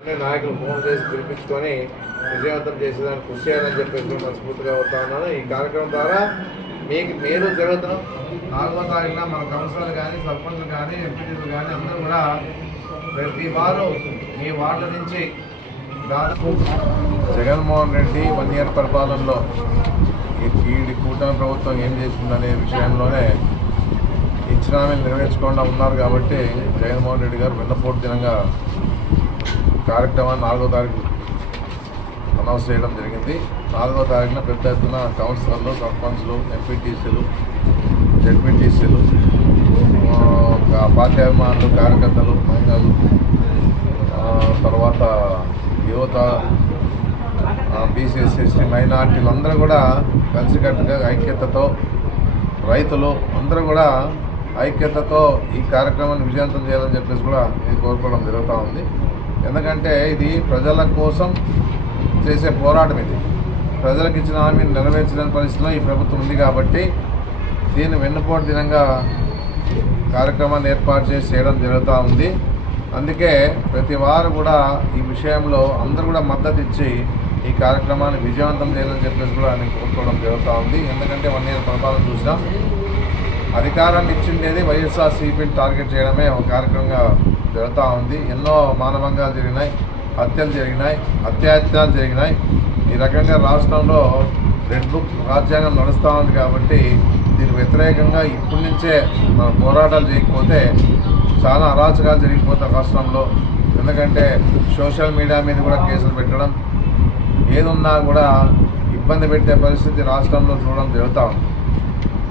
నాయకులు ఫోన్ చేసి పిలిపించుకొని విజయవంతం చేసేదాన్ని కృషి చేయాలని చెప్పేసి మనస్ఫూర్తిగా అవుతా ఉన్నాను. ఈ కార్యక్రమం ద్వారా మీరు జరుగుతున్నాం 4వ తారీఖున మన కౌన్సిలర్లు కానీ సర్పంచ్లు కానీ ఎంపీటీలు కానీ అందరూ కూడా ప్రతి వారు మీ వార్డు నుంచి దాదాపు జగన్మోహన్ రెడ్డి 1 ఇయర్ పరిపాలనలో ఈ కూటమి ప్రభుత్వం ఏం చేసిందనే విషయంలోనే ఇచ్చిన హామీలు నెరవేర్చకుండా ఉన్నారు. కాబట్టి జగన్మోహన్ రెడ్డి గారు వెన్నపోటు దినంగా కార్యక్రమాన్ని 4వ తారీఖు అనౌన్స్ చేయడం జరిగింది. 4వ తారీఖున పెద్ద ఎత్తున కౌన్సిలర్లు, సర్పంచ్లు, ఎంపీటీసీలు, జెడ్పీటీసీలు, పార్టీ అభిమానులు, కార్యకర్తలు, మహిళలు, తర్వాత యువత, బీసీ, ఎస్సీ, మైనార్టీలు అందరూ కూడా కలిసికట్టుగా ఐక్యతతో, రైతులు అందరూ కూడా ఐక్యతతో ఈ కార్యక్రమాన్ని విజయవంతం చేయాలని చెప్పేసి కూడా నేను కోరుకోవడం జరుగుతూ ఉంది. ఎందుకంటే ఇది ప్రజల కోసం చేసే పోరాటం. ఇది ప్రజలకు ఇచ్చిన హామీని నెరవేర్చలేని పరిస్థితిలో ఈ ప్రభుత్వం ఉంది. కాబట్టి దీన్ని వెన్నుపోటు దినంగా కార్యక్రమాన్ని ఏర్పాటు చేసి చేయడం జరుగుతూ ఉంది. అందుకే ప్రతి వారు కూడా ఈ విషయంలో అందరూ కూడా మద్దతు ఇచ్చి ఈ కార్యక్రమాన్ని విజయవంతం చేయాలని చెప్పేసి కూడా నేను కోరుకోవడం జరుగుతూ ఉంది. ఎందుకంటే 1 ఇయర్ పరిపాలన చూసాం. అధికారాన్ని ఇచ్చిండేది వైఎస్ఆర్సీపీని టార్గెట్ చేయడమే ఒక కార్యక్రమంగా జరుగుతూ ఉంది. ఎన్నో మానభంగాలు జరిగినాయి, హత్యలు జరిగినాయి, అత్యాచారాలు జరిగినాయి. ఈ రకంగా రాష్ట్రంలో రెడ్ బుక్ రాజ్యాంగం నడుస్తూ ఉంది. కాబట్టి దీనికి వ్యతిరేకంగా ఇప్పటి నుంచే మన పోరాటాలు చేయకపోతే చాలా అరాచకాలు జరిగిపోతాయి రాష్ట్రంలో. ఎందుకంటే సోషల్ మీడియా మీద కూడా కేసులు పెట్టడం, ఏదున్నా కూడా ఇబ్బంది పెట్టే పరిస్థితి రాష్ట్రంలో చూడడం జరుగుతూ ఉంది.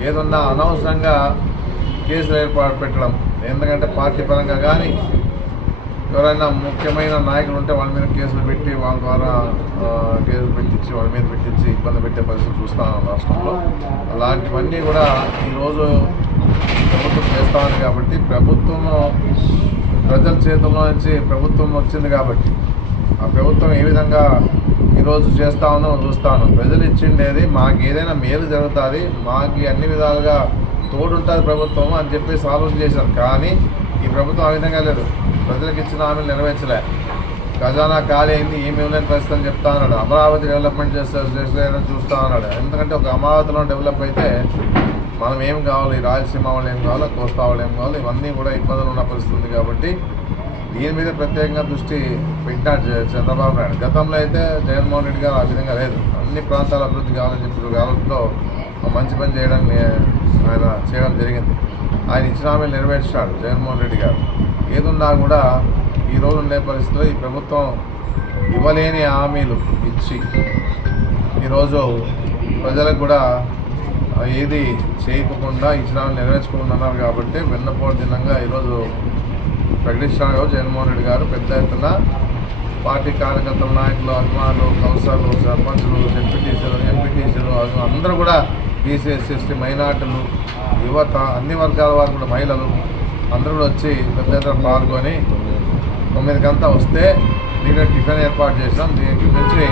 ఏదున్నా అనవసరంగా కేసులు ఏర్పాటు పెట్టడం, ఎందుకంటే పార్టీ పరంగా కానీ ఎవరైనా ముఖ్యమైన నాయకులు ఉంటే వాళ్ళ మీద కేసులు పెట్టి వాళ్ళ ద్వారా కేసులు పెట్టించి వాళ్ళ మీద పెట్టించి ఇబ్బంది పెట్టే పరిస్థితి చూస్తాను రాష్ట్రంలో. అలాంటివన్నీ కూడా ఈరోజు ప్రభుత్వం చేస్తూ ఉంది. కాబట్టి ప్రభుత్వం ప్రజల చేతుల్లో నుంచి ప్రభుత్వం వచ్చింది. కాబట్టి ఆ ప్రభుత్వం ఏ విధంగా ఈరోజు చేస్తూ ఉందో చూస్తాను. ప్రజలు ఇచ్చిండేది మాకు ఏదైనా మేలు జరుగుతుంది, మాకు అన్ని విధాలుగా తోడుంటుంది ప్రభుత్వం అని చెప్పేసి ఆలోచన చేశారు. కానీ ఈ ప్రభుత్వం ఆ విధంగా లేదు. ప్రజలకు ఇచ్చిన హామీలు నెరవేర్చలే. ఖజానా ఖాళీ అయింది, ఏమేమి లేని పరిస్థితి అని చెప్తా ఉన్నాడు. అమరావతి డెవలప్మెంట్ చేస్తారని చూస్తూ ఉన్నాడు. ఎందుకంటే ఒక అమరావతిలో డెవలప్ అయితే మనం ఏం కావాలి, రాయలసీమ వాళ్ళు ఏం కావాలో, కోస్తా వాళ్ళు ఏం కావాలో, ఇవన్నీ కూడా ఇబ్బందులు ఉన్న పరిస్థితి ఉంది. కాబట్టి దీని మీద ప్రత్యేకంగా దృష్టి పెట్టినాడు చంద్రబాబు నాయుడు. గతంలో అయితే జగన్మోహన్ రెడ్డి గారు ఆ విధంగా లేదు. అన్ని ప్రాంతాల అభివృద్ధి కావాలని చెప్పి ఆలోచనలో మంచి పని ఆయన చేయడం జరిగింది. ఆయన ఇచ్చిన హామీలు నెరవేర్చాడు జగన్మోహన్ రెడ్డి గారు. ఏదున్నా కూడా ఈరోజు ఉండే పరిస్థితిలో ఈ ప్రభుత్వం ఇవ్వలేని హామీలు ఇచ్చి ఈరోజు ప్రజలకు కూడా ఏది చేయకుండా ఇచ్చిన హామీలు నెరవేర్చుకోకుండా ఉన్నారు. కాబట్టి వెన్నపోటు దినంగా ఈరోజు ప్రకటించారు జగన్మోహన్ రెడ్డి గారు. పెద్ద ఎత్తున పార్టీ కార్యకర్తల, నాయకులు, అభిమానులు, కౌన్సిలర్లు, సర్పంచ్లు, ఎంపీటీసీలు అందరూ కూడా బీసీ, ఎస్సీ, మైనార్టీలు, యువత, అన్ని వర్గాల వారు కూడా, మహిళలు అందరూ కూడా వచ్చి పెద్ద ఎత్తున పాల్గొని 9 వస్తే దీంట్లో టిఫిన్ ఏర్పాటు చేసాం. దీని నుంచి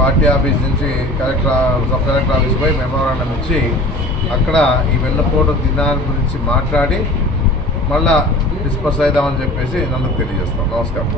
పార్టీ ఆఫీస్ నుంచి సబ్ కలెక్టర్ ఆఫీస్ పోయి మెమోరాండం ఇచ్చి అక్కడ ఈ వెన్నపోటు దినాన్ని గురించి మాట్లాడి మళ్ళా డిస్పర్స్ అవుదామని చెప్పేసి నన్ను తెలియజేస్తాం. నమస్కారం.